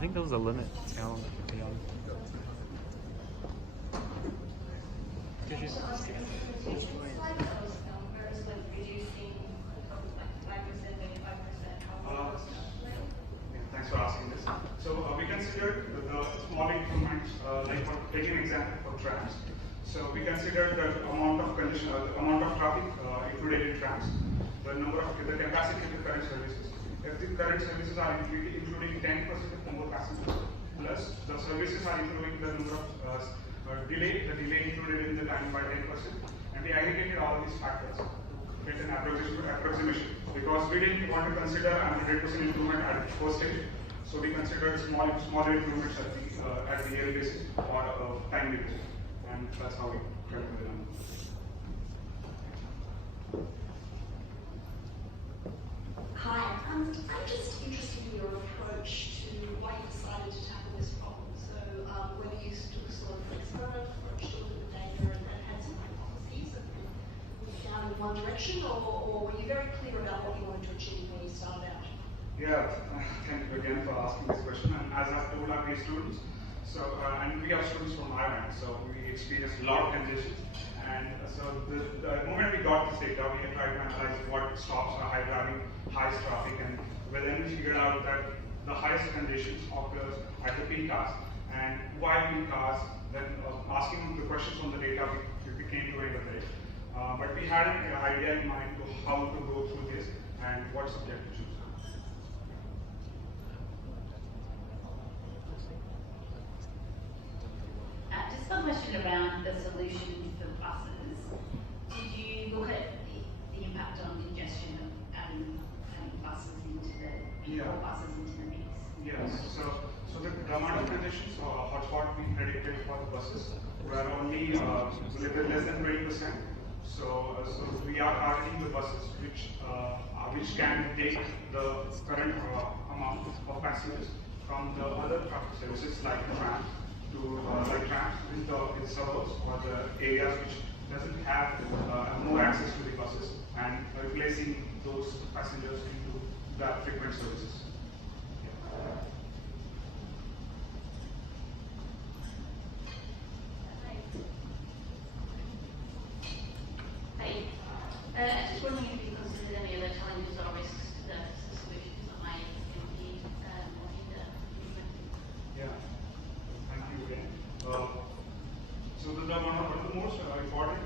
I think there was a limit to how long it could be on. Did you? Thanks for asking this. So we considered the small improvements, like for taking an example for trams. So we considered the amount of traffic included in trams, the capacity of the current services. If the current services are including 10% more passengers, plus the services are including the number of the delay included in the time by 10%, and we aggregated all of these factors to get an approximation, because we didn't want to consider 100% improvement at the first stage. So we considered smaller improvements at the yearly basis or time basis, and that's how we calculated the number. Hi, I'm just interested in your approach to why you decided to tackle this problem. So whether you took sort of an experiment approach to look at the data and had some hypotheses and moved down in one direction, or were you very clear about what you wanted to achieve when you started out? Yeah, thank you again for asking this question. And as I've told our students, so and we have students from Ireland, so we experienced a lot of congestion. And so the moment we got this data, we tried to analyze what stops are high driving, highest traffic, and then we figured out that the highest conditions occurs at the peak hours. And why peak hours? Then asking the questions from the data, we came to end of it. But we had an idea in mind to how to go through this and what subject to choose. Just one question around the solution for buses. Did you look at the impact on congestion of adding buses into the mix? Yes. So the amount of congestion, so hotspot we predicted for the buses were only a little less than 20%. So we are targeting the buses which can take the current amount of passengers from the other traffic services like the tram to trams in the suburbs or the areas which doesn't have no access to the buses, and replacing those passengers into the frequent services. Hey, I just wondering if you considered any other challenges or risks to the solutions that might impede or hinder implementing. Yeah, thank you again. So one of the most important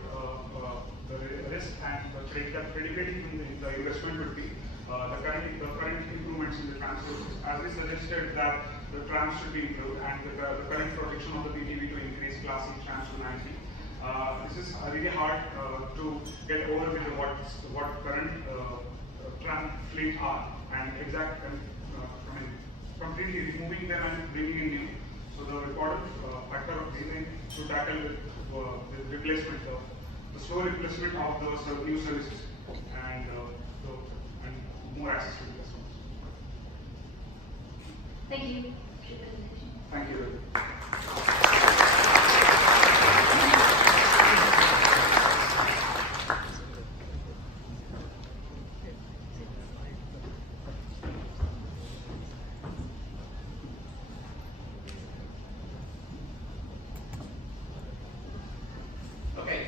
the risk and the credibility in the investment would be the current improvements in the tram services. As we suggested that the trams should be improved and the current projection of the BTV to increase Class C trams to 90. This is really hard to get over with what current tram fleet are, and completely removing them and bringing in new. So the important factor of dealing to tackle the replacement of the slow replacement of those new services and more access to the customers. Thank you. Thank you. Okay,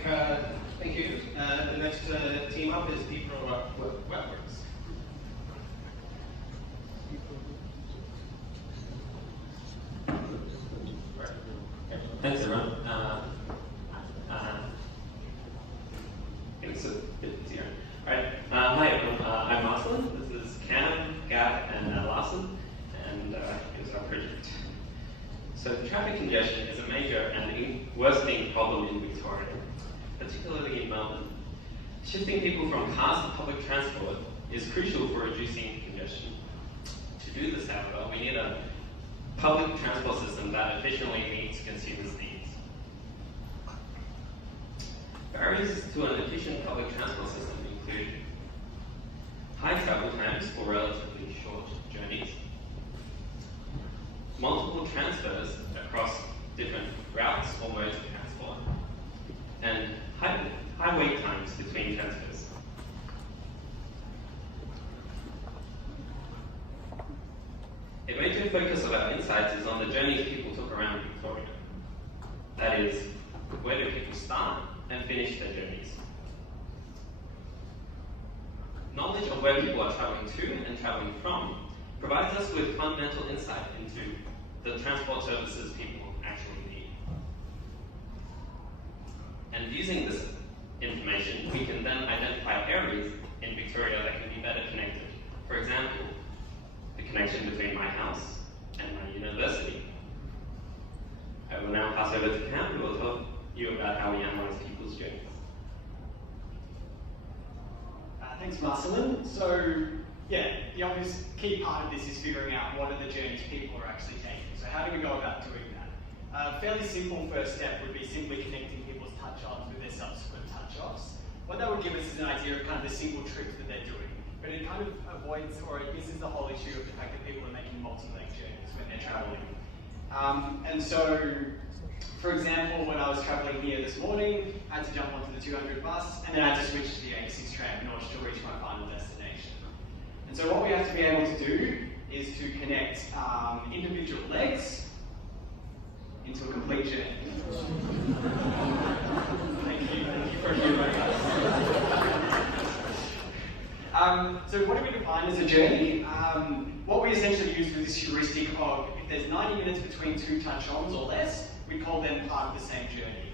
thank you. The next team up is Deep Wetworks. Thanks, everyone. It's a bit easier. All right. Hi, everyone. I'm Marcelin. This is Cam, Gap, and Larson, and here's our project. So traffic congestion is a major and worsening problem in Victoria, particularly in Melbourne. Shifting people from cars to public transport is crucial for reducing congestion. To do this, however, we need a public transport system that efficiently meets consumers' needs. Barriers to an efficient public transport system include high travel times for relatively short journeys, multiple transfers across different routes or modes of transport, and high wait times between transfers. A major major focus of our insights is on the journeys people took around Victoria. That is, where do people start and finish their journeys? Knowledge of where people are travelling to and travelling from provides us with fundamental insight into the transport services people actually need. And using this information, we can then identify areas in Victoria that can be better connected. For example, the connection between my house and my university. I will now pass over to Cam, who will tell you about how we analyze people's journeys. Thanks, Marcelin. So, yeah, the obvious key part of this is figuring out what are the journeys people are actually taking. So how do we go about doing that? A fairly simple first step would be simply connecting people's touch-ons with their subsequent touch-offs. What that would give us is an idea of kind of the single trips that they're doing. But it kind of avoids, or it misses the whole issue of the fact that people are making multi-leg journeys when they're traveling. And so, for example, when I was traveling here this morning, I had to jump onto the 200 bus, and then I had to switch to the 86 tram in order to reach my final destination. And so what we have to be able to do is to connect individual legs into a complete journey. Thank you for humouring us. So what do we define as a journey? What we essentially used was this heuristic of if there's 90 minutes between two touch-ons or less, we call them part of the same journey.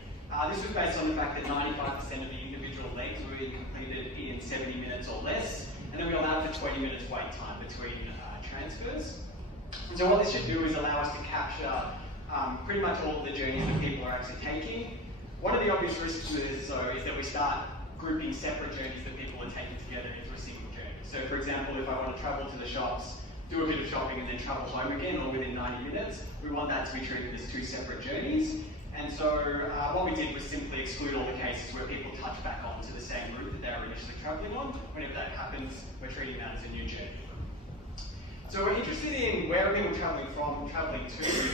This was based on the fact that 95% of the individual legs were being completed in 70 minutes or less, and then we allowed for 20 minutes wait time between transfers. And so what this should do is allow us to capture pretty much all of the journeys that people are actually taking. One of the obvious risks with this, though, is that we start grouping separate journeys that people are taking together into a single journey. So for example, if I want to travel to the shops, do a bit of shopping and then travel home again, all within 90 minutes, we want that to be treated as two separate journeys. And so what we did was simply exclude all the cases where people touch back onto the same route that they were initially travelling on. Whenever that happens, we're treating that as a new journey. So we're interested in where are people travelling from, travelling to.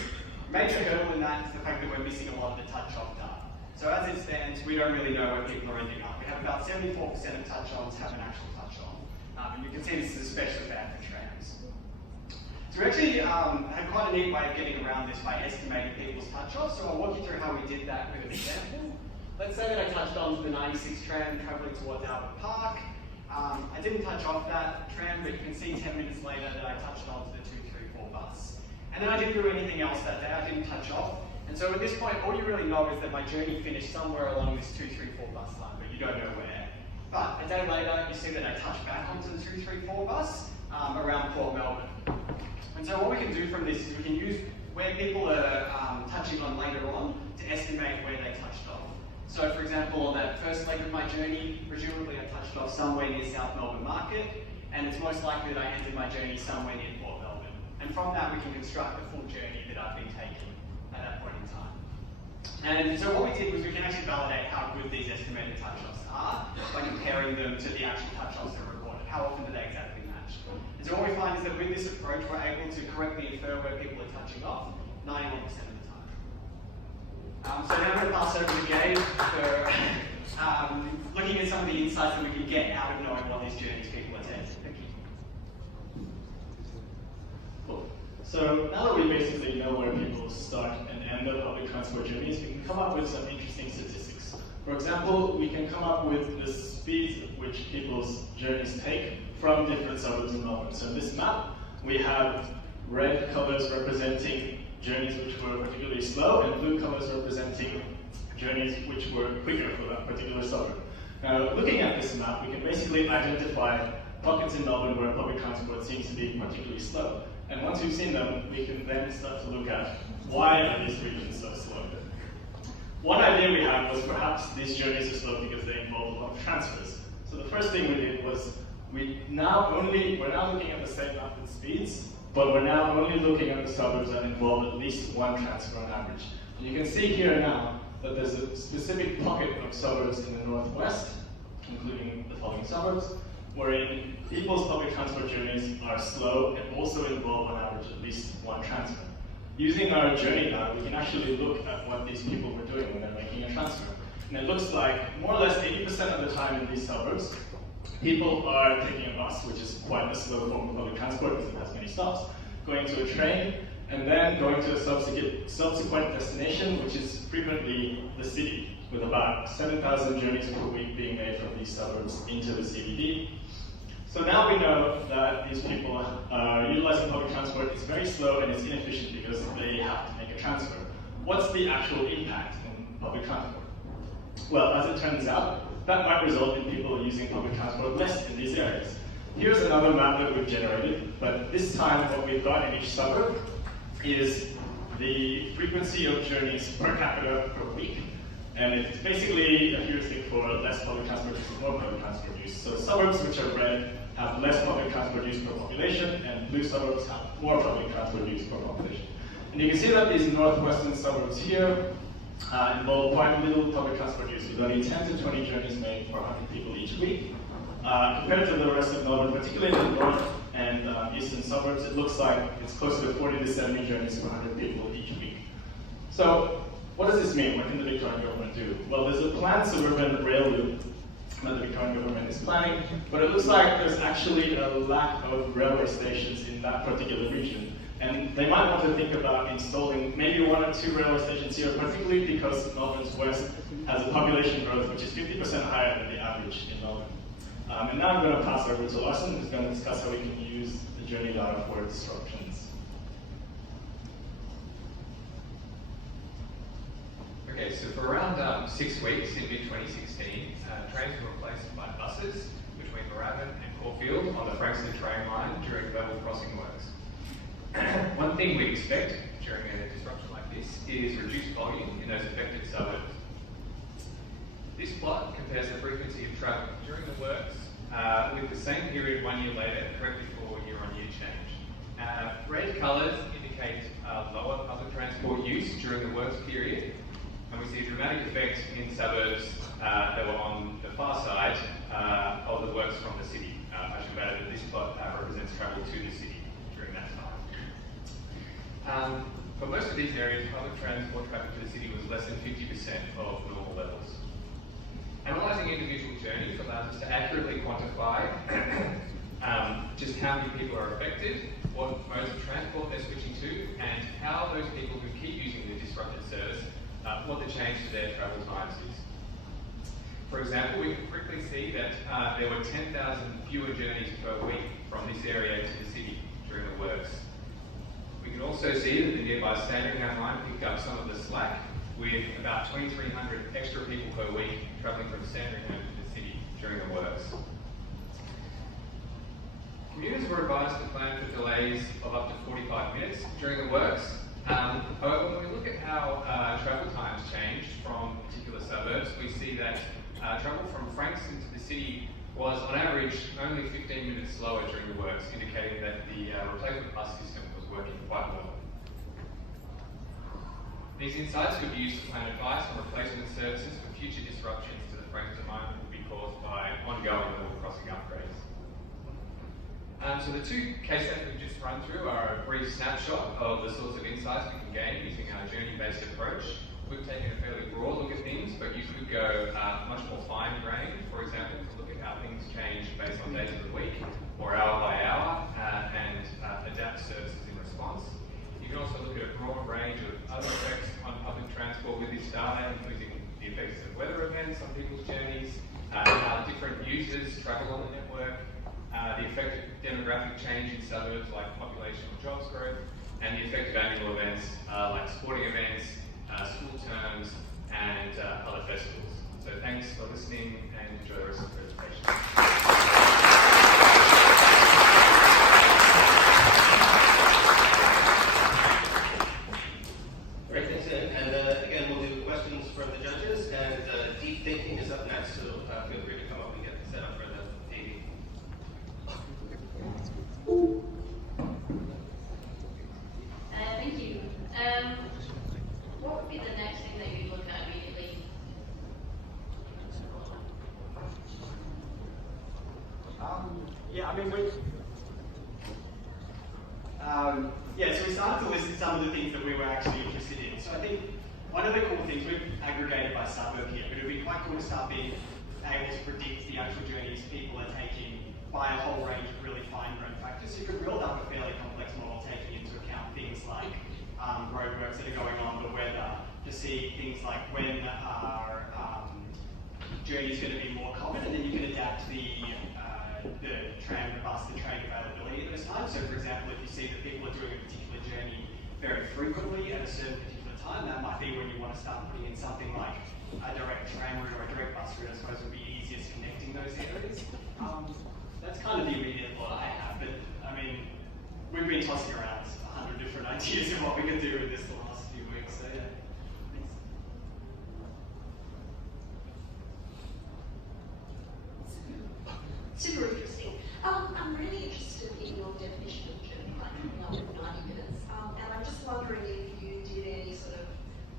Major hurdle in that is the fact that we're missing a lot of the touch-off data. So as it stands, we don't really know where people are ending up. We have about 74% of touch-ons have an actual touch-on. And you can see this is especially bad for trams. So we actually had quite a neat way of getting around this by estimating people's touch-offs. So I'll walk you through how we did that with an example. Let's say that I touched onto the 96 tram travelling towards Albert Park. I didn't touch off that tram, but you can see 10 minutes later that I touched onto the 234 bus. And then I didn't do anything else that day, I didn't touch off. And so at this point, all you really know is that my journey finished somewhere along this 234 bus line, but you don't know where. But a day later, you see that I touched back onto the 234 bus around Port Melbourne. And so what we can do from this is we can use where people are touching on later on to estimate where they touched off. So for example, on that first leg of my journey, presumably I touched off somewhere near South Melbourne Market, and it's most likely that I ended my journey somewhere near Port Melbourne. And from that, we can construct the full journey that I've been taking at that point in time. And so what we did was we can actually validate how good these estimated touch-offs are by comparing them to the actual touch-offs that are recorded. How often do they exactly match? And so what we find is that with this approach, we're able to correctly infer where people are touching off 91% of the time. So now I'm going to pass over to Gabe for looking at some of the insights that we can get out of knowing what these journeys people are taking. Thank you. Cool. So now that we basically know where people start and end their public transport journeys, we can come up with some interesting statistics. For example, we can come up with the speeds at which people's journeys take from different suburbs in Melbourne. So in this map, we have red colors representing journeys which were particularly slow, and blue colors representing journeys which were quicker for that particular suburb. Now, looking at this map, we can basically identify pockets in Melbourne where public transport seems to be particularly slow. And once we've seen them, we can then start to look at why are these regions so slow. One idea we had was perhaps these journeys are slow because they involve a lot of transfers. So the first thing we did was we're now looking at the same map with speeds, but we're now only looking at the suburbs that involve at least one transfer on average. And you can see here now that there's a specific pocket of suburbs in the northwest, including the following suburbs, wherein people's public transport journeys are slow and also involve on average at least one transfer. Using our journey data, we can actually look at what these people were doing when they're making a transfer. And it looks like more or less 80% of the time in these suburbs, people are taking a bus, which is quite a slow form of public transport because it has many stops, going to a train, and then going to a subsequent destination, which is frequently the city, with about 7,000 journeys per week being made from these suburbs into the CBD. So now we know that these people utilizing public transport is very slow and it's inefficient because they have to make a transfer. What's the actual impact in public transport? Well, as it turns out, that might result in people using public transport less in these areas. Here's another map that we've generated, but this time what we've got in each suburb is the frequency of journeys per capita per week. And it's basically a heuristic for less public transport use and more public transport use. So suburbs which are red have less public transport use per population, and blue suburbs have more public transport use per population. And you can see that these northwestern suburbs here involve quite little public transport use, with only 10 to 20 journeys made per 100 people each week. Compared to the rest of Melbourne, particularly the north and eastern suburbs, it looks like it's closer to 40 to 70 journeys per 100 people each week. So what does this mean? What can the Victorian government do? Well, there's a planned suburban rail loop that the Victorian government is planning, but it looks like there's actually a lack of railway stations in that particular region. And they might want to think about installing maybe 1 or 2 railway stations here, particularly because Melbourne's west has a population growth which is 50% higher than the average in Melbourne. And now I'm going to pass over to Larson, who's going to discuss how we can use the journey data for disruptions. Okay, so for around 6 weeks in mid-2016, trains were replaced by buses between Moorabbin and Caulfield on the Frankston train line during level crossing works. One thing we expect during a disruption like this is reduced volume in those affected suburbs. This plot compares the frequency of travel during the works with the same period 1 year later, corrected for year-on-year change. Red colours indicate lower public transport use during the works period, and we see a dramatic effect in suburbs that were on the far side of the works from the city. I should add that this plot represents travel to the city during that time. For most of these areas, public transport traffic to the city was less than 50% of normal levels. Analysing individual journeys allows us to accurately quantify just how many people are affected, what modes of transport they're switching to, and how those people who keep using the disrupted service, what the change to their travel times is. For example, we can quickly see that there were 10,000 fewer journeys per week from this area to the city during the works. We can also see that the nearby Sandringham line picked up some of the slack, with about 2,300 extra people per week travelling from Sandringham to the city during the works. Commuters were advised to plan for delays of up to 45 minutes during the works. However, when we look at how travel times changed from particular suburbs, we see that travel from Frankston to the city was on average only 15 minutes slower during the works, indicating that the replacement bus system was working quite well. These insights could be used to plan advice on replacement services for future disruptions to the Frankston line that would be caused by ongoing level crossing upgrades. So the 2 case studies we've just run through are a brief snapshot of the sorts of insights we can gain using our journey-based approach. We've taken a fairly broad look at things, but you could go much more fine-grained, for example, to look at how things change based on days of the week or hour by hour and adapt services in response. You can also look at a broad range of other effects on public transport with this data, including the effects of weather events on people's journeys, how different users travel on the network, the effect of demographic change in suburbs like population or jobs growth, and the effect of annual events like sporting events, school terms, and other festivals. So thanks for listening and enjoy the rest of the presentation. Great, thanks, and again, we'll do questions from the judges, and deep thinking is up next, so feel free to come up and get set up for the AD. Thank you. What would be the next thing that you'd look at immediately? Yeah, I mean, so we started to list some of the things that we were actually interested in. So I think one of the cool things, we've aggregated by suburb here, but it would be quite cool to start being able to predict the actual journeys people are taking by a whole range of really fine-grained factors. You could build up a fairly complex model taking into account things like roadworks that are going on, the weather, to see things like when are journeys going to be more common, and then you can adapt the tram, the bus, the train availability at those times. So for example, if you see that people are doing a particular journey very frequently at a certain particular time, that might be when you want to start putting in something like a direct tram route or a direct bus route. I suppose would be easiest connecting those areas. That's kind of the immediate thought I have, but I mean, we've been tossing around 100 different ideas of what we could do with this the last few weeks, so yeah. Super interesting. I'm really interested in your definition of journey, like coming up with 90 minutes. And I'm just wondering if you did any sort of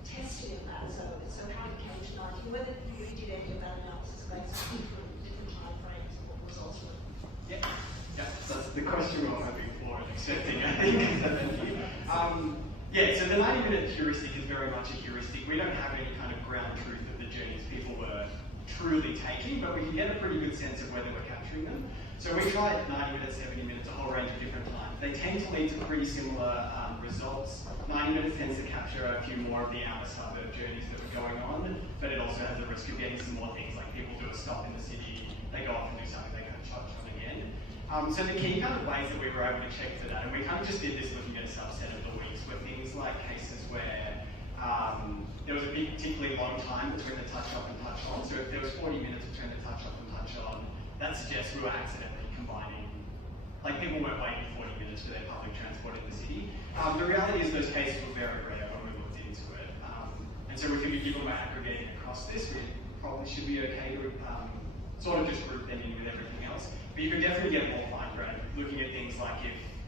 testing of that, so how it came to 90, whether you did any of that analysis based on different time frames and what results were. Yeah, that's the question we were hoping for and accepting, I think. Yeah, so the 90-minute heuristic is very much a heuristic. We don't have any kind of ground truth of the journeys people were truly taking, but we can get a pretty good sense of whether we're capturing them. So we tried 90 minutes, 70 minutes, a whole range of different times. They tend to lead to pretty similar results. 90 minutes tends to capture a few more of the outer suburb journeys that were going on, but it also has the risk of getting some more things like people do a stop in the city, they go off and do something, they go and touch on again. So the key kind of ways that we were able to check for that, and we kind of just did this looking at a subset of the weeks, were things like cases where there was a particularly long time between the touch off and touch on. So if there was 40 minutes between the touch off and touch on, that suggests we were accidentally combining, like people weren't waiting 40 minutes for their public transport in the city. The reality is those cases were very rare when we looked into it. And so we figured given we're aggregating across this, we probably should be okay to sort of just group them in with everything else. But you could definitely get more fine-grained looking at things like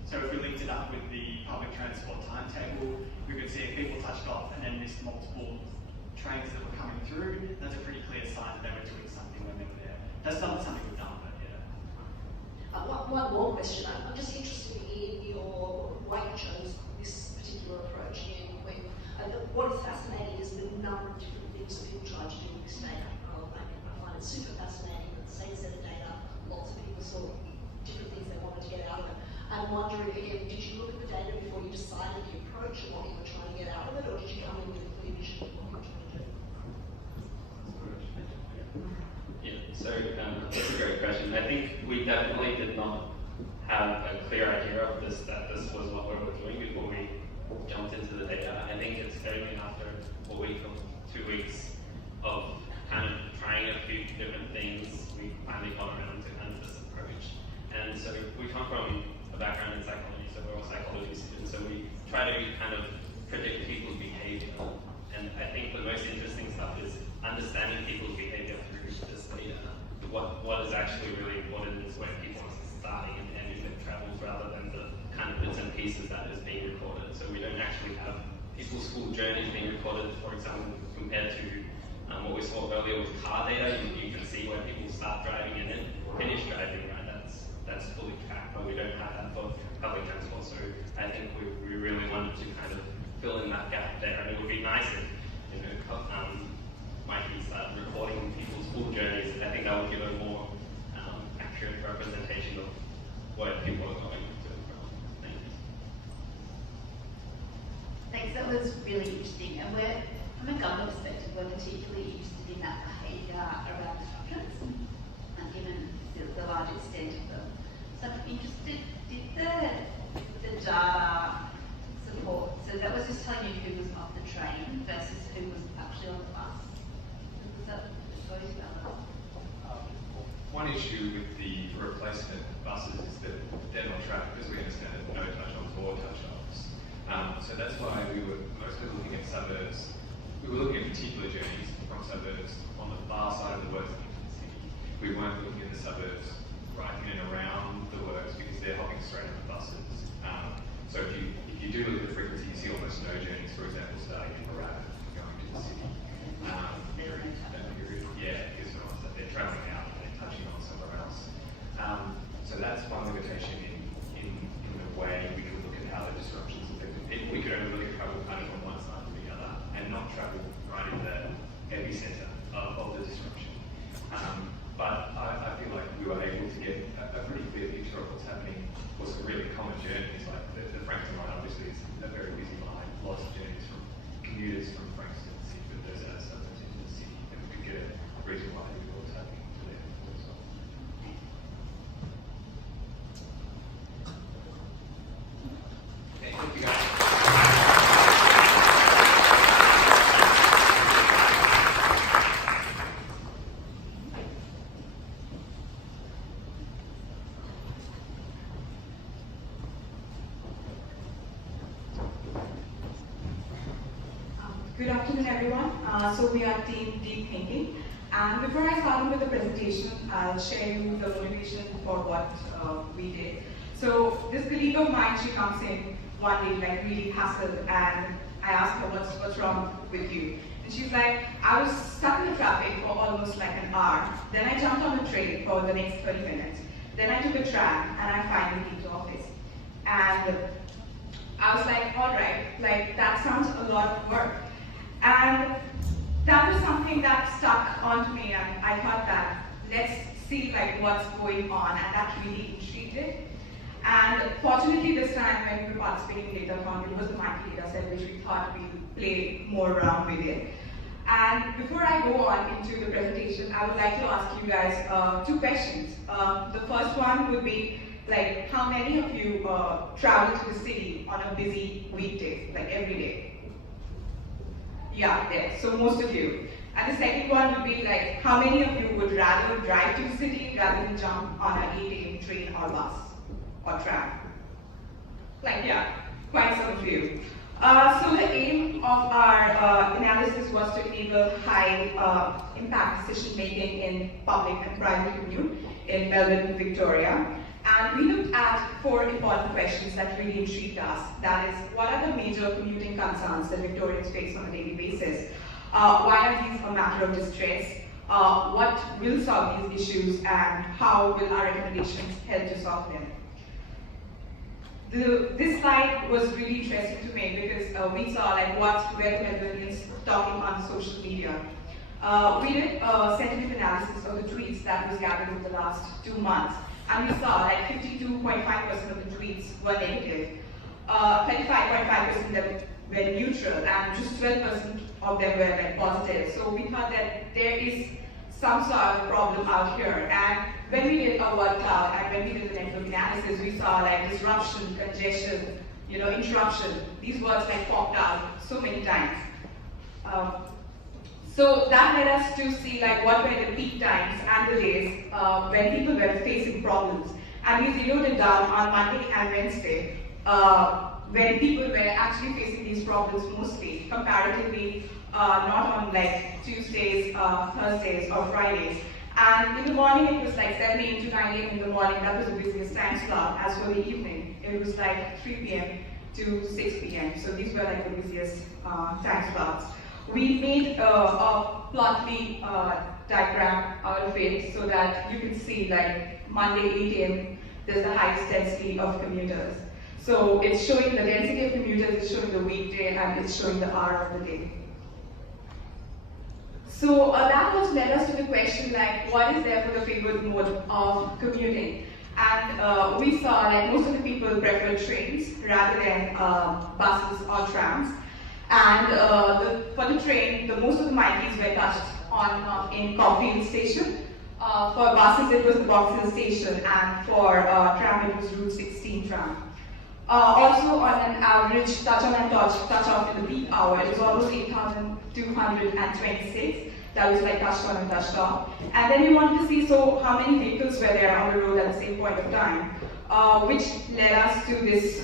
so if we linked it up with the public transport timetable, we could see if people touched off and then missed multiple trains that were coming through. That's a pretty clear sign that they were doing something when they were there. That's not something we've done, but yeah. One more question. I'm just interested in why you chose this particular approach. What is fascinating is the number of different things that people try to do with this data. I find it super fascinating that the same set of data, lots of people saw different things they wanted to get out of it. I'm wondering, again, did you look at the data before you decided the approach and what you were trying to get out of it, or did you come in with a clear vision of what you were trying to do? Yeah, so that's a great question. I think we definitely did not have a clear idea of this, that this was what we were doing before we jumped into the data. I think it's only after a week or 2 weeks of kind of trying a few different things, we finally got around to kind of this approach. And so we come from a background in psychology, so we're all psychology students, so we try to kind of predict people's behavior. And I think the most interesting stuff is understanding people's behavior through this data. What is actually really important is where people are starting and ending their travels rather than the kind of bits and pieces that is being recorded. So we don't actually have people's full journeys being recorded, for example, compared to what we saw earlier with car data. You can see where people start driving and then finish driving, right? That's fully tracked, but we don't have that for public transport. So I think we really wanted to kind of fill in that gap there. And it would be nice if, Mikey started recording people's full journeys. I think that would give a more accurate representation of where people are going to and from. Thanks, that was really interesting. And from a government perspective, we're particularly interested in that behaviour around disruptions, given the large extent of them. So I'm interested, did the data support, so that was just telling you who was off the train versus who was actually on the bus? Was that what you found? One issue with the replacement buses is that they're not tracked, as we understand it, no touch-ons or touch-offs. So that's why we were mostly looking at suburbs. We were looking at particular journeys from suburbs on the far side of the works into the city. We weren't looking at the suburbs right in and around the works because they're hopping straight on the buses. So if you do look at the frequency, you see almost no journeys, for example, starting in Iraq going to the city. Yeah, because they're travelling out and they're touching on somewhere else. So that's one limitation in the way we could look at how the disruptions affected people. We could only look at travel kind of on one side or the other and not travel right in the epicenter of the disruption. But I feel like we were able to get a pretty course, a really common journeys, like the Frankston line obviously is a very busy line, lots of journeys from commuters from Frankston to Sydney, but there's suburbs into the city, and we could get a reason why people are taking to there also. Okay, thank you guys. Good afternoon, everyone. So we are Team Deep Thinking. And before I start with the presentation, I'll share you the motivation for what we did. So this colleague of mine, she comes in one day, like really hassled, and I asked her, what's wrong with you? And she's like, I was stuck in the traffic for almost like an hour. Then I jumped on the train for the next 30 minutes. Then I took a tram, and I finally came to office. And I was like, all right, like that sounds a lot of work. And that was something that stuck onto me, and I thought that let's see like what's going on, and that really intrigued it. And fortunately this time when we were participating in Datathon, it was the multi-data set which we thought we'd play more around with it. And before I go on into the presentation, I would like to ask you guys two questions. The first one would be like, how many of you travel to the city on a busy weekday, like every day? Yeah, there. So most of you. And the second one would be like, how many of you would rather drive to the city rather than jump on an 8 AM train or bus or tram? Like, yeah, quite some of you. So the aim of our analysis was to enable high impact decision making in public and private commute in Melbourne, Victoria. And we looked at 4 important questions that really intrigued us. That is, what are the major commuting concerns that Victorians face on a daily basis? Why are these a matter of distress? What will solve these issues, and how will our recommendations help to solve them? This slide was really interesting to me because we saw like what were the Melbournians talking on social media. We did a sentiment analysis of the tweets that was gathered over the last 2 months. And we saw like 52.5% of the tweets were negative, 35.5% that were neutral, and just 12% of them were like positive. So we thought that there is some sort of problem out here. And when we did a word cloud and when we did the network analysis, we saw like disruption, congestion, interruption. These words like popped out so many times. So that led us to see like what were the peak times and the days when people were facing problems. And we zeroed it down on Monday and Wednesday when people were actually facing these problems mostly, comparatively not on like Tuesdays, Thursdays or Fridays. And in the morning it was like 7 AM to 9 AM in the morning, that was the busiest time slot. As for the evening, it was like 3 PM to 6 PM. So these were like the busiest time slots. We made a plotly diagram out of it so that you can see like Monday 8 AM, there's the highest density of commuters. So it's showing the density of commuters, it's showing the weekday, and it's showing the hour of the day. So that was led us to the question like, what is there for the favored mode of commuting? And we saw like most of the people prefer trains rather than buses or trams. And for the train, most of the Mikeys were touched on in Caulfield Station. For buses, it was the Box Hill Station, and for tram, it was Route 16 tram. Also, on an average touch on and touch off in the peak hour, it was almost 8,226. That was like touched on and touched off. And then we wanted to see how many vehicles were there on the road at the same point of time, which led us to this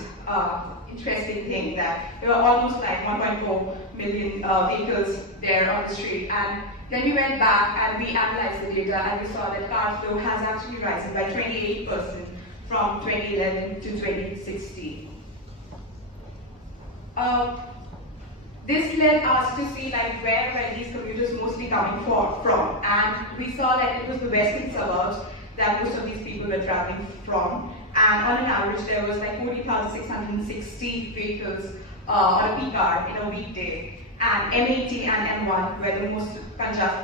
interesting thing that there were almost like 1.4 million vehicles there on the street. And then we went back and we analyzed the data, and we saw that car flow has actually risen by 28% from 2011 to 2016. This led us to see like where were these commuters mostly coming from, and we saw that it was the western suburbs that most of these people were traveling from. And on an average, there was like 40,660 vehicles on a peak hour in a weekday. And M80 and M1 were the most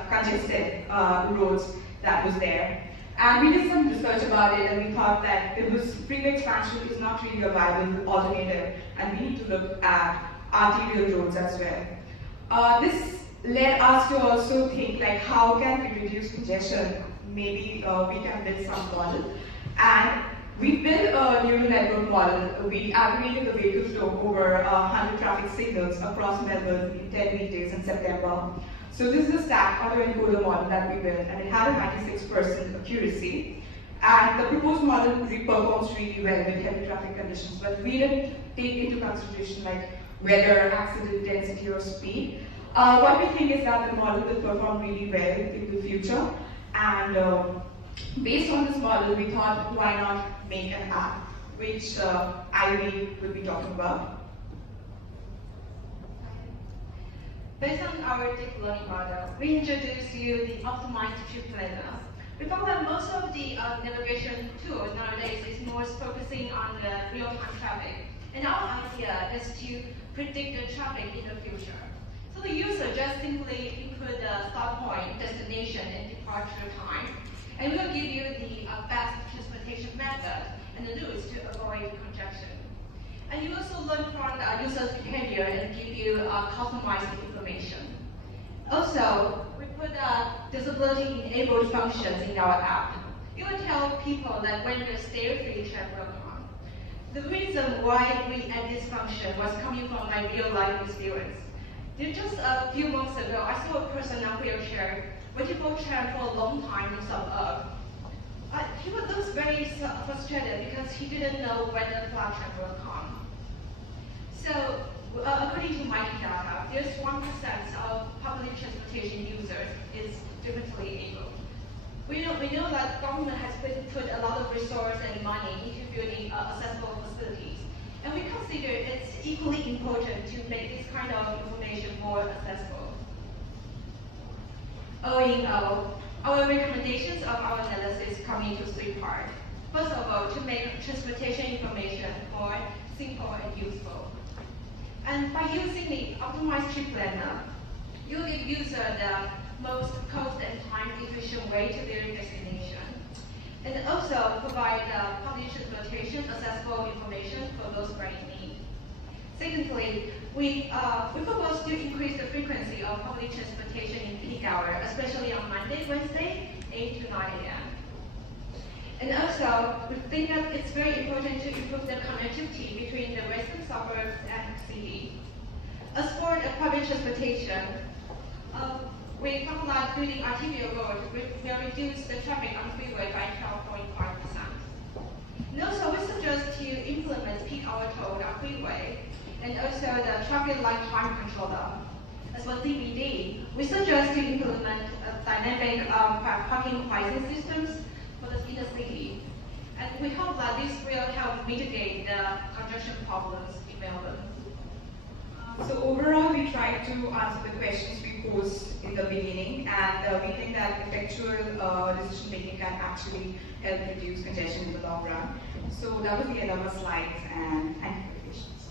congested roads that was there. And we did some research about it, and we thought that freeway expansion is not really a viable alternative, and we need to look at arterial roads as well. This led us to also think like, how can we reduce congestion? Maybe we can build some model. And we built a neural network model. We aggregated the vehicle flow over 100 traffic signals across Melbourne in 10 weekdays in September. So this is a stack autoencoder model that we built, and it had a 96% accuracy. And the proposed model performs really well with heavy traffic conditions, but we didn't take into consideration like weather, accident density, or speed. What we think is that the model will perform really well in the future. And based on this model, we thought, why not make an app, which Ivy will be talking about. Based on our deep learning model, we introduced you the optimized trip planner. We found that most of the navigation tools nowadays is more focusing on the real-time traffic. And our idea is to predict the traffic in the future. So the user just simply input the start point, destination, and departure time. And we'll give you the best transportation method and the routes to avoid congestion. And you also learn from the user's behavior and give you customized information. Also, we put disability-enabled functions in our app. It will tell people that when the stair-free track will come. The reason why we add this function was coming from my real-life experience. Just a few months ago, I saw a person in a wheelchair waiting for a train for a long time in suburb. He was very frustrated because he didn't know when the flat train will come. So, according to Mighty data, there's 1% of public transportation users is differently able. We know that government has put a lot of resource and money into building accessible facilities. And we consider it's equally important to make this kind of information more accessible. All in all, our recommendations of our analysis come into 3 parts. First of all, to make transportation information more simple and useful. And by using the optimized trip planner, you give user the most cost and time efficient way to their destination. And also provide public transportation accessible information for those very in need. Secondly, we propose to increase the frequency of public transportation in peak hour, especially on Monday, Wednesday, 8 to 9 a.m. And also, we think that it's very important to improve the connectivity between the western suburbs and the city. As for the public transportation, we found that building arterial road will reduce the traffic on the freeway by 12.5%. And also, we suggest to implement peak hour toll on freeway, and also the traffic light time controller. As for CBD, we suggest to implement dynamic parking pricing systems in the city. And we hope that this will help mitigate the congestion problems in Melbourne. So overall, we tried to answer the questions we posed in the beginning, and we think that effectual decision making can actually help reduce congestion in the long run. So that was the end of our slides, and thank you for your patience.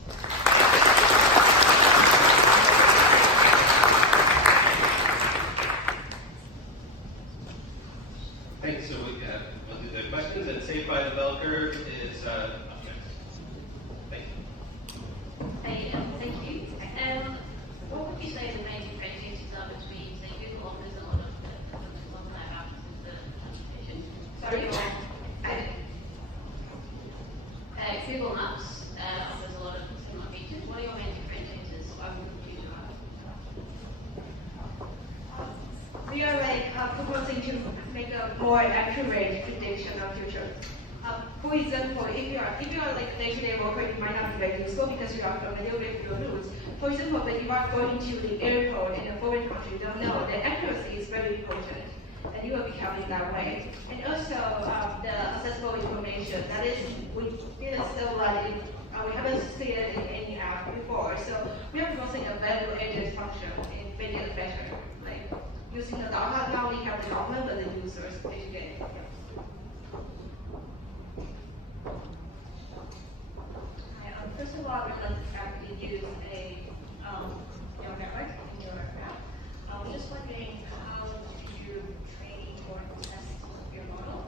Thanks. So we'll do the questions, and Saved by the Bell Curve is up next. Thank you. Thank you. What would you say the main differentiators are between, say, Google offers a lot of one-time apps and the transportation? Sorry? Google Maps offers a lot of similar features. What are your main differentiators? Why would you do that? We are proposing to make a more accurate prediction of future. For example, if you are like a day-to-day worker, it might not be very useful because you are familiar with your routes. For example, when you are going to the airport in a foreign country, you don't know, the accuracy is very important, and you will be counting that way. And also the accessible information. That is, we didn't still we haven't seen it in any app before. So we are proposing a value-added function in making it better, like using the data not only help the government but the users day-to-day. First of all, I would like to actually use a neural network in your app. I was just wondering, how do you train or test your model?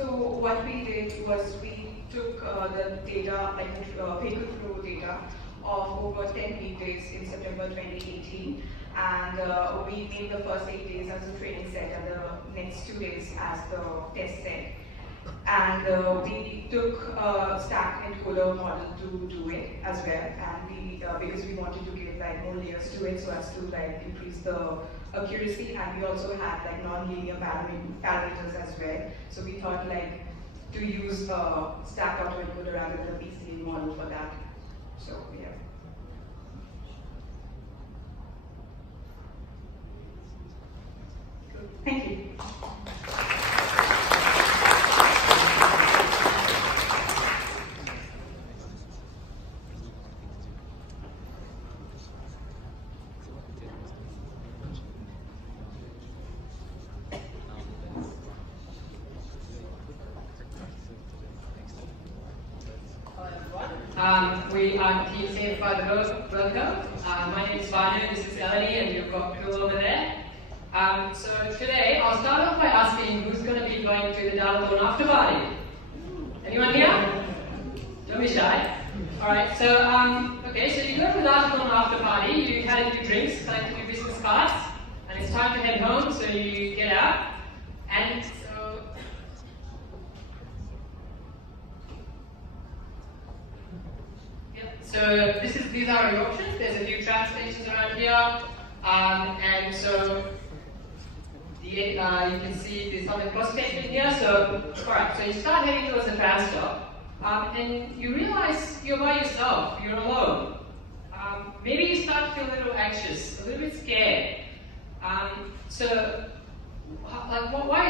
So what we did was we took the data, like vehicle flow data of over 10 weekdays in September 2018, and we made the first 8 days as a training set and the next 2 days as the test set. And we took a stack and encoder model to do it as well, and we because we wanted to give like more layers to it so as to like increase the accuracy, and we also had like non-linear parameters as well. So we thought like to use stack autoencoder rather than the PCA model for that. So yeah. Good. Thank you. We are Team Safe by the Welcome. My name is Vanu, this is Eleni, and you've got Phil over there. So today, I'll start off by asking who's going to be going to the Datathon after party? Anyone here? Don't be shy. Alright, so, okay, so you go to the Datathon after party, you had a few drinks, collected your business cards, and it's time to head home, so you get out, and so these are your options. There's a few tram stations around here, and so you can see there's something cross station here. So, alright, so you start heading towards the tram stop, and you realize you're by yourself, you're alone. Maybe you start to feel a little anxious, a little bit scared. Why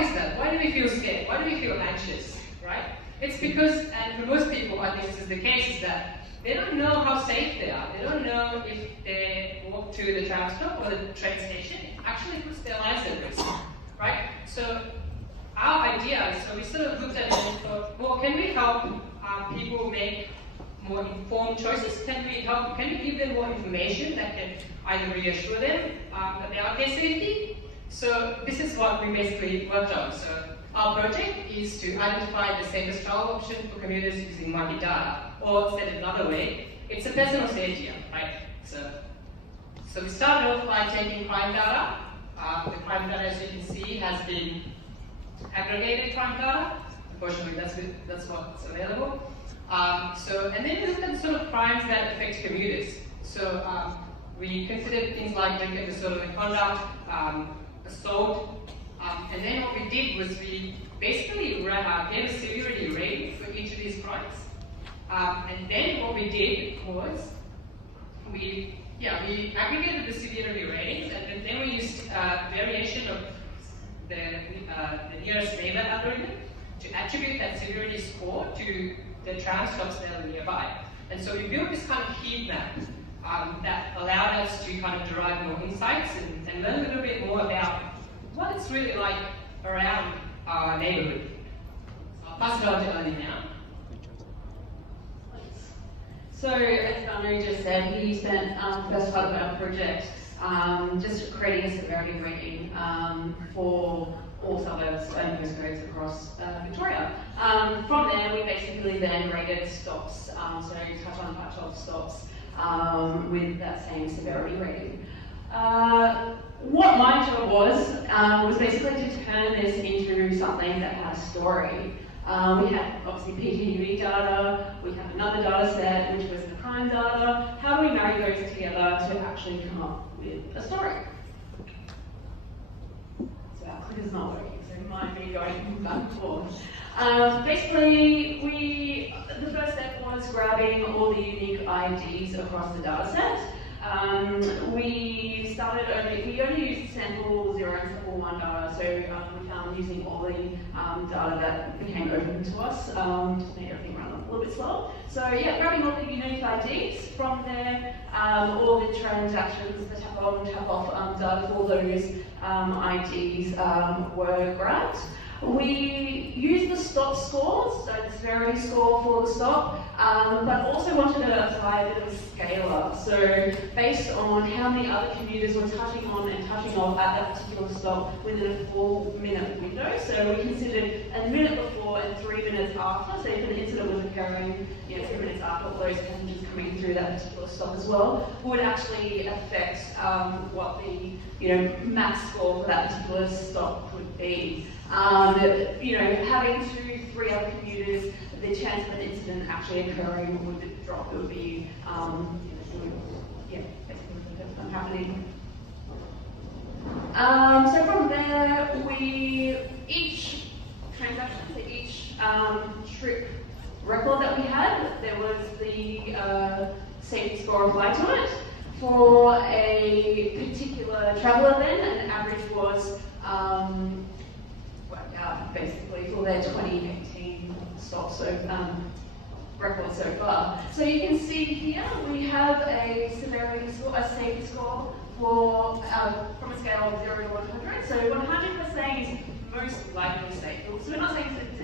is that? Why do we feel scared? Why do we feel anxious, right? It's because, and for most people, I think this is the case, is that they don't know how safe they are. They don't know if they walk to the tram stop or the train station, it actually puts their lives at risk, right? So our idea is, so we sort of looked at it and thought, well, can we help people make more informed choices? Can we give them more information that can either reassure them about their safety? So this is what we basically worked on. So our project is to identify the safest travel option for commuters using market data. Or said another way, it's a personal safety app, right? So we started off by taking crime data. The crime data, as you can see, has been aggregated crime data. Unfortunately, that's what's available. And then we looked at sort of crimes that affect commuters. So we considered things like drinking disorderly conduct, assault, and then what we did was we basically gave a severity rating for each of these crimes. And then what we did was we aggregated the severity ratings, and then we used variation of the nearest neighbor algorithm to attribute that severity score to the tram stops that are nearby. And so we built this kind of heat map that allowed us to kind of derive more insights and learn a little bit more about what it's really like around our neighborhood. So I'll pass it on to Eleni now. So, as Vanu just said, he spent the first part of our project just creating a severity rating for all suburbs and postcodes across Victoria. From there, we basically then rated stops, so touch-on, touch-off stops with that same severity rating. What my job was basically to turn this into something that had a story. We had obviously PTUE data, we had another data set which was the crime data. How do we marry those together to actually come up with a story? So our clicker's not working, so you might be going back and forth. Basically, the first step was grabbing all the unique IDs across the data set. We only used sample 0 and sample 1 data, so we found using all the data that became open to us just made everything run a little bit slower. So yeah, grabbing all the unique IDs from there, all the transactions, the tap on, tap off data for those IDs were grabbed. We used the stop score, so the severity score for the stop, but also wanted to apply a bit of a scaler. So based on how many other commuters were touching on and touching off at that particular stop within a 4-minute window. So we considered a minute before and 3 minutes after. So if an incident was occurring, 3 minutes after all those passengers coming through that particular stop as well, would actually affect what the max score for that particular stop could be. Having 2-3 other commuters, the chance of an incident actually occurring would drop. It would be, basically happening. So from there, each transaction, so each trip record that we had, there was the safety score applied to it. For a particular traveller then, an average was worked out basically for their 2018 stops, so record so far. So you can see here we have a severity score, a safety score for from a scale of 0 to 100. So 100 we're saying is most likely safe. So we're not saying it's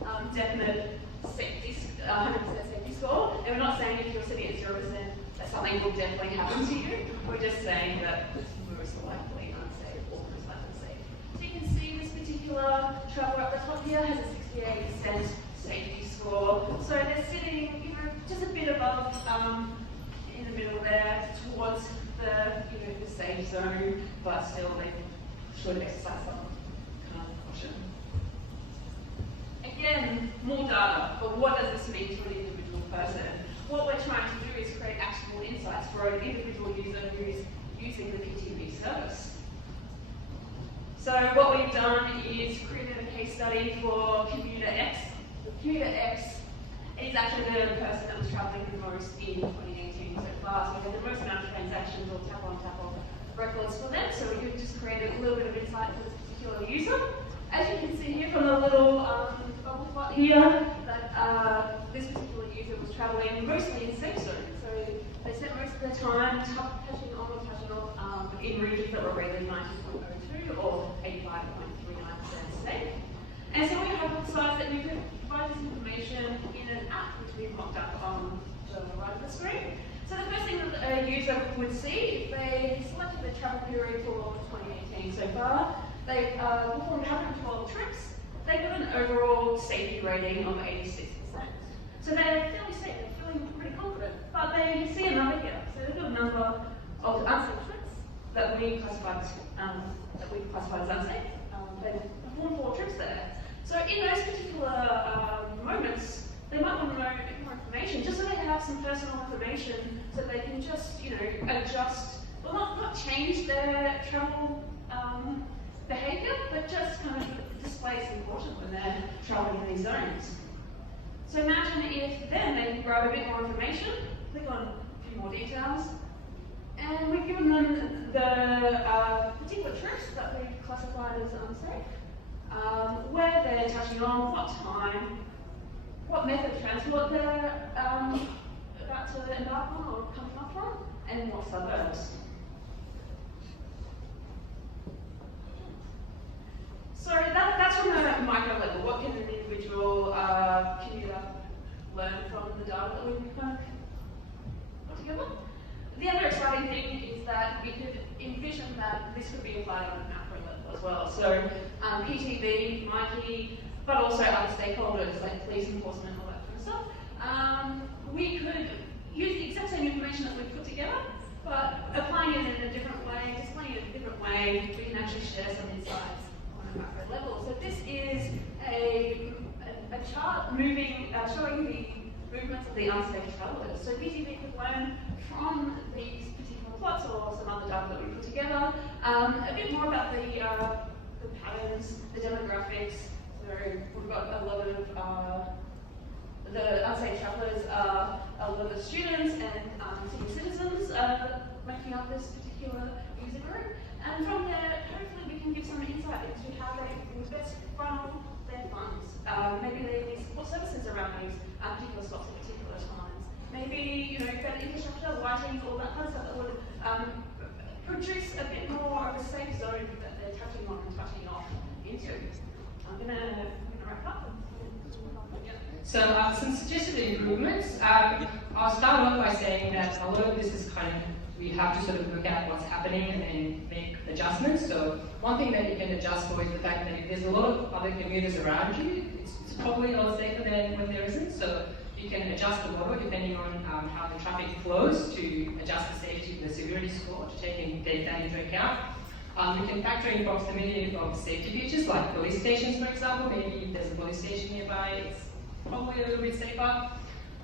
a definite safety, 100% safety score, and we're not saying if you're sitting at 0% that something will definitely happen to you. We're just saying that it's most likely unsafe or most likely safe. So you can see this particular traveller at the top here has a 68% safety score. So they're sitting, just a bit above, in the middle there, towards the, the safe zone, but still they should exercise some kind of caution. Again, more data, but what does this mean to an individual person? What we're trying to do is create actionable insights for an individual user who's using the PTV service. So what we've done is created a case study for commuter X. Commuter X is actually the person that was traveling the most in 2018 so far. So we had the most amount of transactions or tap-on records for them. So we could just create a little bit of insight for this particular user. As you can see here from the little bubble plot here, that this particular user was traveling mostly in safe zone. So they spent most of their time touching on or touching off in regions that were rated 90.02 or 85.39% safe. And so we hypothesized that we could provide this information in an app which we've mocked up on the right of the screen. So the first thing that a user would see if they selected the travel period for 2018 so far, they performed 112 trips. They got an overall safety rating of 86%. So they're fairly safe, they're feeling pretty confident. But they see a number here. So they've got a number of unsafe trips that we classified as unsafe. They've performed 4 trips there. So in those particular moments, they might want to know a bit more information, just so they have some personal information, so they can just, adjust, well, not change their travel behaviour, but just kind of display some caution when they're travelling in these zones. So imagine if then they can grab a bit more information, click on a few more details, and we've given them the particular trips that we've classified as unsafe. Where they're touching on, what time, what method of transport they're about to embark on or coming up from, and what suburbs. So that's from a micro level. What can an individual commuter learn from the data that we've kind of put together? The other exciting thing is that we could envision that this could be applied on a macro level as well. So PTV, Mikey, but also other stakeholders like police enforcement, all that kind of stuff. We could use the exact same information that we've put together, but applying it in a different way, displaying it in a different way, we can actually share some insights on a macro level. So this is a chart showing the movements of the unsafe travellers. So PTV could learn from these particular plots or some other data that we put together a bit more about the patterns, the demographics. So we've got a lot of the unsafe travellers are a lot of students and senior citizens making up this particular user group. And from there, hopefully we can give some insight into how they would best funnel their funds. Maybe they need support services around these particular stops at particular times. Maybe, better infrastructure, lighting, all that kind of stuff that would produce a bit more of a safe zone that they're touching on and touching off into. I'm gonna wrap up. So some suggested improvements. I'll start off by saying that a lot of this is kind of, we have to sort of look at what's happening and then make adjustments. So one thing that you can adjust for is the fact that if there's a lot of other commuters around you, it's probably a lot safer than when there isn't. So you can adjust the model depending on how the traffic flows to adjust the safety of the severity score to take that into account. We can factor in proximity of safety features like police stations, for example. Maybe if there's a police station nearby, it's probably a little bit safer.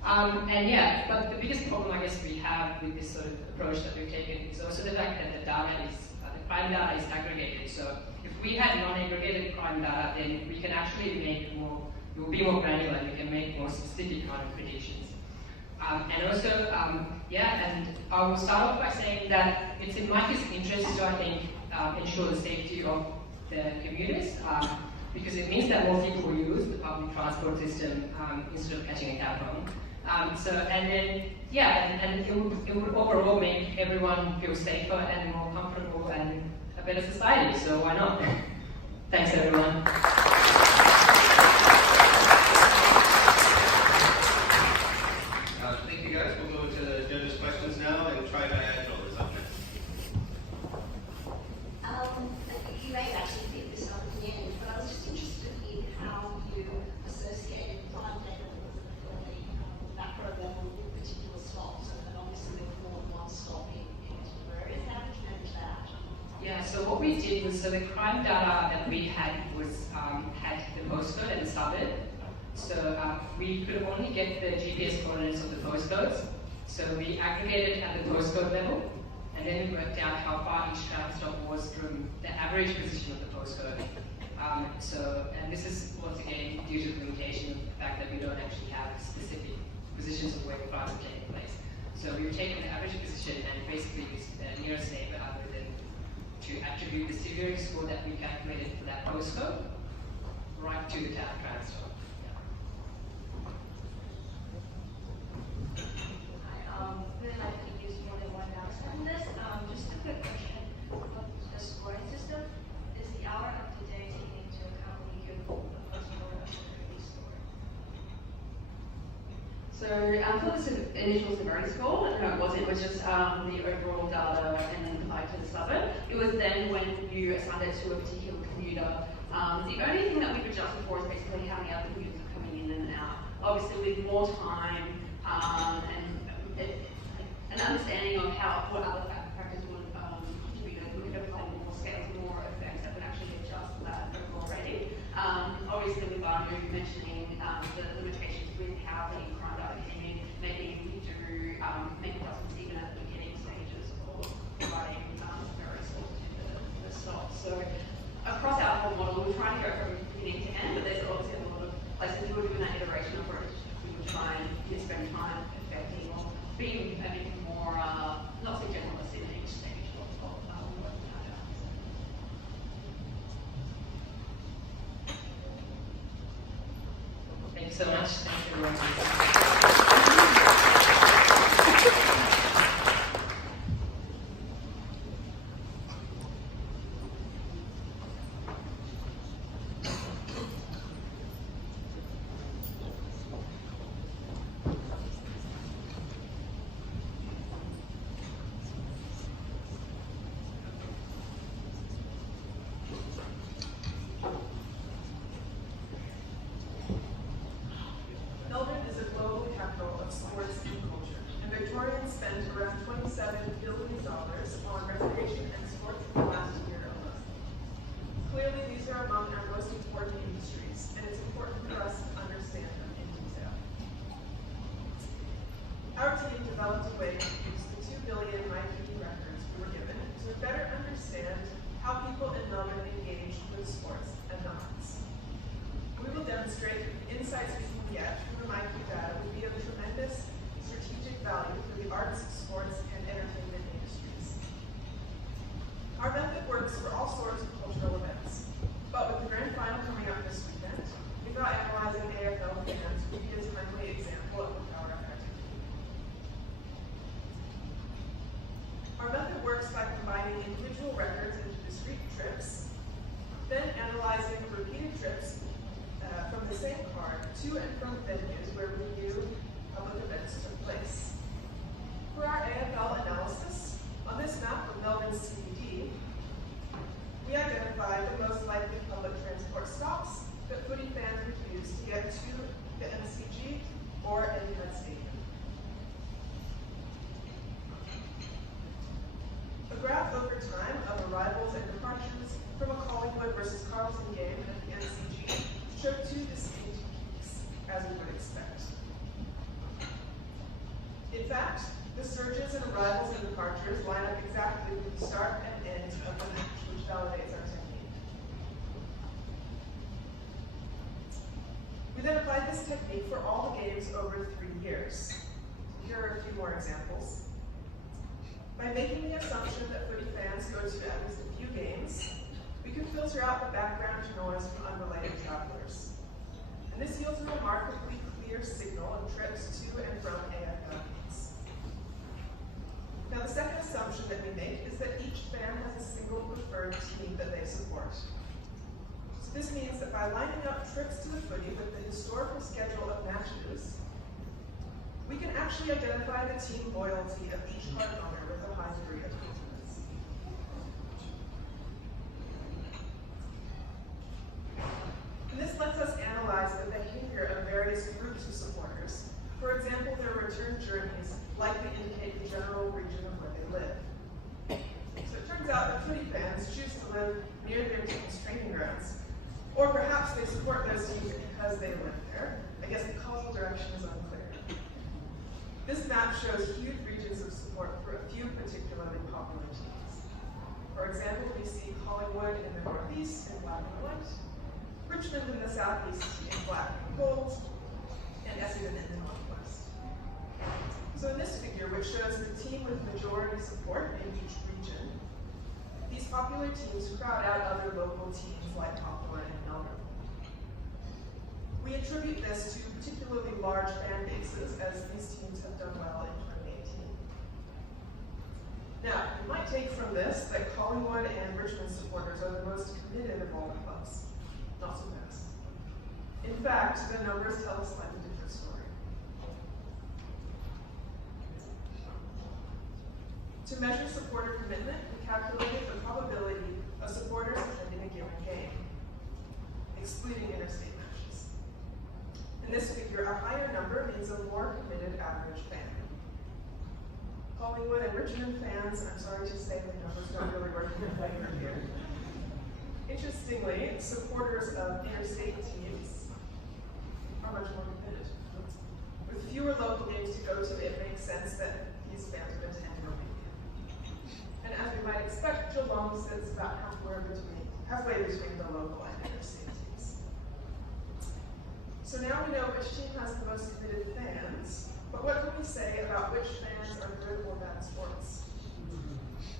And yeah, but the biggest problem I guess we have with this sort of approach that we've taken is also the fact that the data is, the crime data is aggregated. So if we had non-aggregated crime data, then we can actually make more, it will be more granular and we can make more specific kind of predictions. And also, yeah, and I will start off by saying that it's in Mike's interest to, I think, ensure the safety of the commuters, because it means that more people will use the public transport system instead of catching a cab home. And then, yeah, and it would overall make everyone feel safer and more comfortable and a better society, so why not? Thanks, everyone. Thank you, guys. We'll go to the judges' questions now and try diagonal is up next. You may have actually picked this up at the end, but I was just interested in how you associated crime data with the macro level with particular stops, and obviously there was more than one stop in particular areas. How did you manage that? Yeah, so what we did was, so the crime data that we had was, had the postcode and the suburb. So we could only get the GPS coordinates of the postcodes. So we aggregated at the postcode level, and then we worked out how far each traffic stop was from the average position of the postcode. And this is once again due to the limitation of the fact that we don't actually have specific positions of where the crimes are taking place. So we've taken the average position and basically used the nearest neighbor algorithm to attribute the severity score that we calculated for that postcode right to the traffic stop. Really like to use more than one data on this. Just a quick question about the scoring system. Is the hour up to date taking into account when you give the first score of the severity score? So for the initial severity score, no, it wasn't. It was just the overall data and then applied to the suburb. It was then when you assigned it to a particular commuter. The only thing that we've adjusted for is basically how many other commuters are coming in and out. Obviously, with more time and an understanding of what other factors would contribute, we could apply more scales, more effects that would actually adjust that overall rating. Obviously, with Barney mentioning the limitations with how the crime data came in, maybe we do make adjustments even at the beginning stages of providing various sorts to the stop. So across our whole model, we're trying to go from beginning to end, but there's obviously a lot of places we were doing that iteration approach. We would try and spend time affecting or being a bit more, not so generalist in each stage of working out. Thank you so much. Thanks everyone. Melbourne is a global capital of sports and culture, and Victorians spent around $27 billion on recreation and sports in the last year alone. Clearly, these are among our most important industries, and it's important for us to understand them in detail. Our team developed a way to use the 2 billion MyPD records we were given to better understand how people in Melbourne engage with sports and the arts. We will demonstrate that the insights we can get from the MyPD data will be of tremendous strategic value for the arts, sports, and entertainment industries. Our method works for all sorts of cultural events, but with the grand final coming up this weekend, we thought analyzing AFL fans would be a timely example of our activity. Our method works by combining individual records into discrete trips, then analyzing repeated trips from from the same card to and from venues where we knew public events took place. For our AFL analysis, on this map of Melbourne CBD, we identified the most likely public transport stops that footy fans would use to get to the MCG or Etihad Stadium. A graph over time of arrivals and departures from a Collingwood versus Carlton game at the MCG showed two distinct peaks, as we would expect. In fact, the surges in arrivals and departures line up exactly with the start and end of the match, which validates our technique. We then applied this technique for all the games over 3 years. Here are a few more examples. By making the assumption that footy fans go to at least a few games, we can filter out the background noise from unrelated travelers. And this yields a remarkably clear signal of trips to and from AFL games. Now, the second assumption that we make is that each fan has a single preferred team that they support. So this means that by lining up trips to the footy with the historical schedule of matches, we can actually identify the team loyalty of each card owner with a high degree of confidence. And this lets us analyze the behavior of various groups of supporters. For example, their return journeys likely indicate the general region of where they live. So it turns out that footy fans choose to live near their team's training grounds, or perhaps they support those teams because they live there. I guess the causal direction is unclear. This map shows huge regions of support for a few particularly popular teams. For example, we see Collingwood in the northeast in black and white, Richmond in the southeast in black and gold, and Essendon in the northwest. So in this figure, which shows the team with majority support in each region, these popular teams crowd out other local teams like Hawthorn and Melbourne. We attribute this to particularly large fan bases, as these teams have done well in 2018. Now, you might take from this that Collingwood and Richmond supporters are the most committed of all the clubs. Not so fast. In fact, the numbers tell a slightly different story. To measure supporter commitment, we calculated the probability of supporters attending a given game, excluding interstate matches. In this figure, a higher number means a more committed average fan. Collingwood and Richmond fans, I'm sorry to say the numbers don't really work in their favor here. Interestingly, supporters of interstate teams are much more committed. With fewer local games to go to, it makes sense that these fans would attend more weekend. And as we might expect, Geelong sits about halfway between the local and interstate teams. So now we know which team has the most committed fans, but what can we say about which fans are good or bad sports?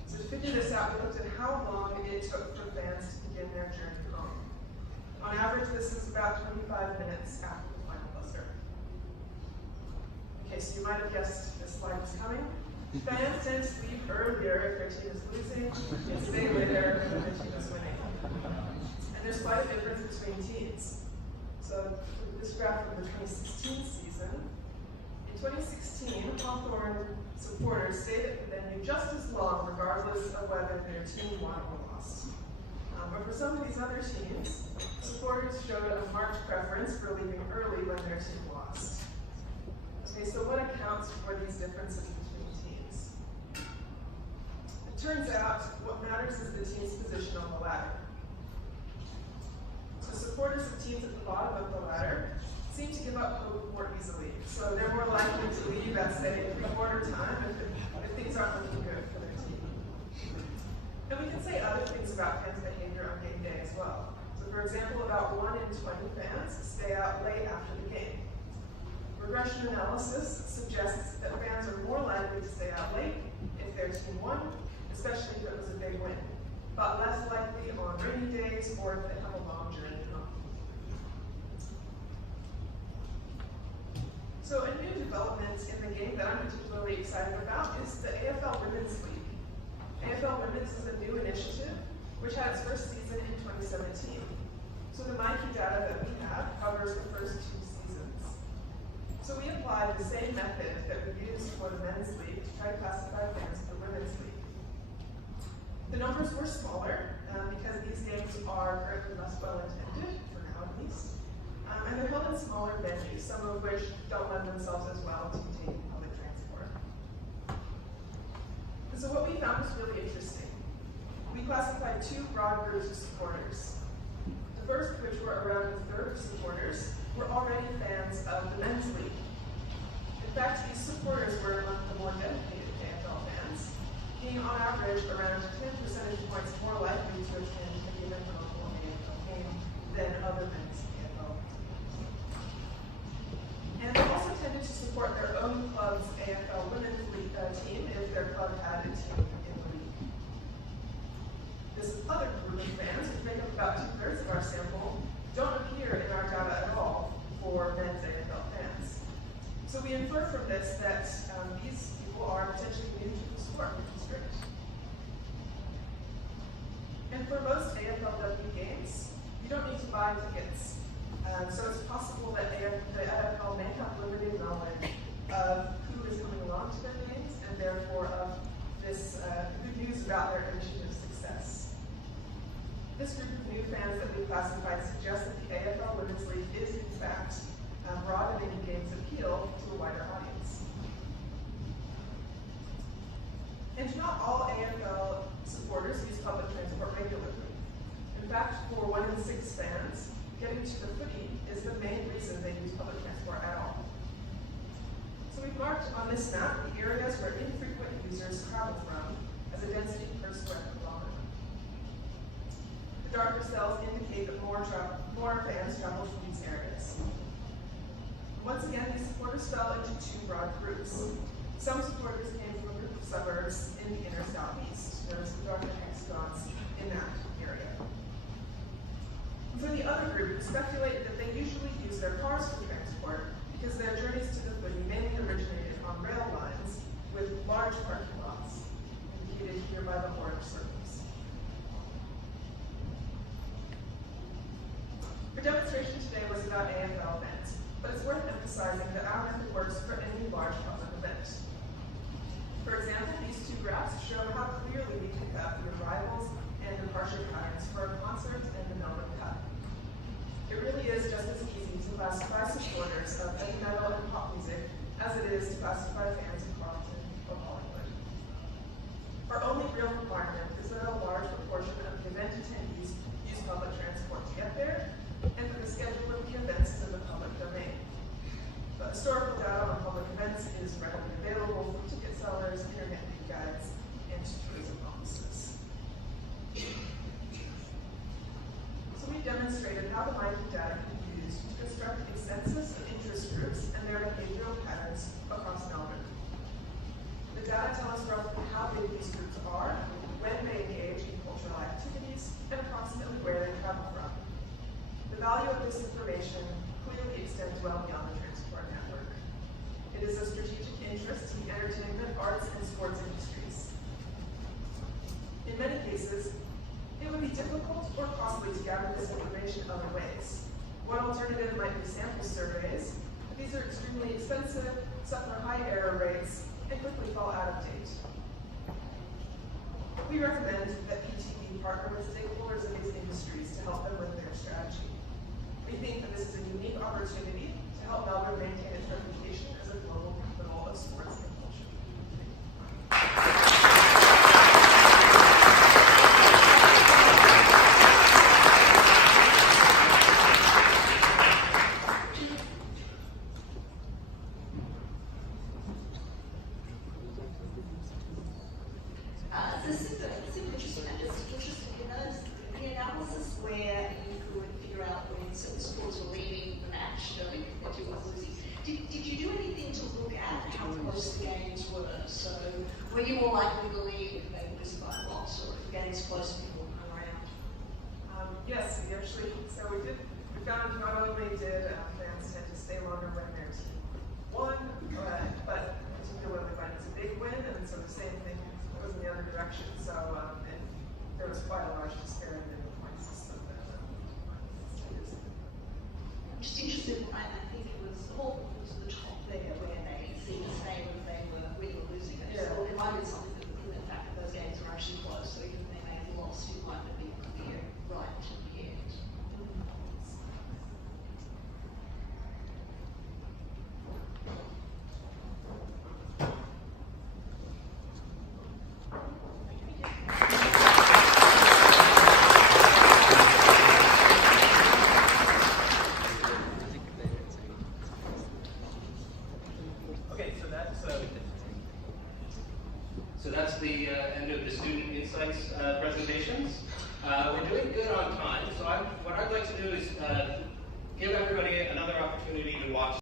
So to figure this out, we looked at how long it took for fans to begin their journey home. On average, this is about 25 minutes after the final buzzer. Okay, so you might have guessed this slide was coming. Fans tend to leave earlier if their team is losing, and stay later if their team is winning. And there's quite a difference between teams. So this graph from the 2016 season. In 2016, Hawthorn supporters stayed at the venue just as long, regardless of whether their team won or lost. But for some of these other teams, supporters showed a marked preference for leaving early when their team lost. Okay, so what accounts for these differences between teams? It turns out what matters is the team's position on the ladder. So supporters of teams at the bottom of the ladder seem to give up hope more easily. So they're more likely to leave at, say, three-quarter time if things aren't looking good for their team. And we can say other things about fans' behavior on game day as well. So for example, about 1 in 20 fans stay out late after the game. Regression analysis suggests that fans are more likely to stay out late if their team won, especially if it was a big win, but less likely on rainy days or if they have a long journey home. So a new development in the game that I'm particularly excited about is the AFL Women's League. AFL Women's is a new initiative which had its first season in 2017. So the Nike data that we have covers the first 2 seasons. So we applied the same method that we used for the men's league to try to classify fans for the women's league. The numbers were smaller because these games are currently less well intended, for now at least. And they're held in smaller venues, some of which don't lend themselves as well to taking public transport. And so what we found was really interesting. We classified 2 broad groups of supporters. The first, which were around a third of supporters, were already fans of the men's league. In fact, these supporters were among the more dedicated AFL fans, being on average around 10 percentage points more likely to attend a given local AFL game than other men's AFL. And they also tended to support their own club's AFL women's league team if their club had a team in the league. This other group of fans, which make up about 2/3 of our sample, don't appear in our data at all for men's AFL fans. So we infer from this that these people are potentially new to the sport, which is great. And for most AFLW games, you don't need to buy tickets. So it's possible that the AFL may have limited knowledge of who is coming along to their games, and therefore of this good news about their initiative's success. This group of new fans that we classified suggests that the AFL Women's League is, in fact, broadening the game's appeal to a wider audience. And not all AFL supporters use public transport regularly. In fact, for 1 in 6 fans, getting to the footy is the main reason they use public transport at all. So we've marked on this map the areas where infrequent users travel from as a density per square kilometer. The darker cells indicate that more fans travel from these areas. Once again, these supporters fell into 2 broad groups. Some supporters came from a group of suburbs in the inner southeast. There are some darker hexagons in that area. And for the other group, we speculated that they usually use their cars for transport because their journeys to the footy mainly originated on rail lines with large parking lots, indicated here by the orange circles. Our demonstration today was about AFL events, but it's worth emphasizing that our method works for any large public event. For example, these 2 graphs show how clearly we pick up the arrivals and departure patterns for a concert and the Melbourne Cup. It really is just as easy to classify supporters of heavy metal and pop music as it is to classify fans of Carlton or Hollywood. Our only real requirement is that a large proportion of the event attendees use public transport to get there, and that the schedule of the events is in the public domain. But historical data on public events is readily available from ticket sellers, internet view guides, and tourism offices. So we demonstrated how the Nike data can be used to construct a census of interest groups and their behavioral patterns across Melbourne. The data tell us roughly how big these groups are, when they engage in cultural activities, and approximately where they travel from. The value of this information clearly extends well beyond the transport network. It is of strategic interest to the entertainment, arts, and sports industries. In many cases, it would be difficult or costly to gather this information other ways. One alternative might be sample surveys, but these are extremely expensive, suffer high error rates, and quickly fall out of date. We recommend that PTV partner with stakeholders in these industries to help them with their strategy. We think that this is a unique opportunity to help Melbourne maintain its reputation as a global capital of sports and culture. This is super interesting. I'm just interested in the analysis where you could figure out when certain sports were leading the match, knowing that you were losing. Did you do anything to look at how close the games were? So were you more likely to lead if they was by a lot, or if the games close, people hung around? Yes, we actually, so we found not only did fans tend to stay longer when there's one, but particularly when it's a big win, and so the same thing goes in the other direction. So and there was quite a large disparity in the point system that just interested, I think it was Hall was the top there where they seemed to say whether they were winning or losing. So it might be something that in the fact that those games were actually close, so even if they may have lost, it might have been clear right to the end. So that's the end of the Student Insights presentations. We're doing good on time, so what I'd like to do is give everybody another opportunity to watch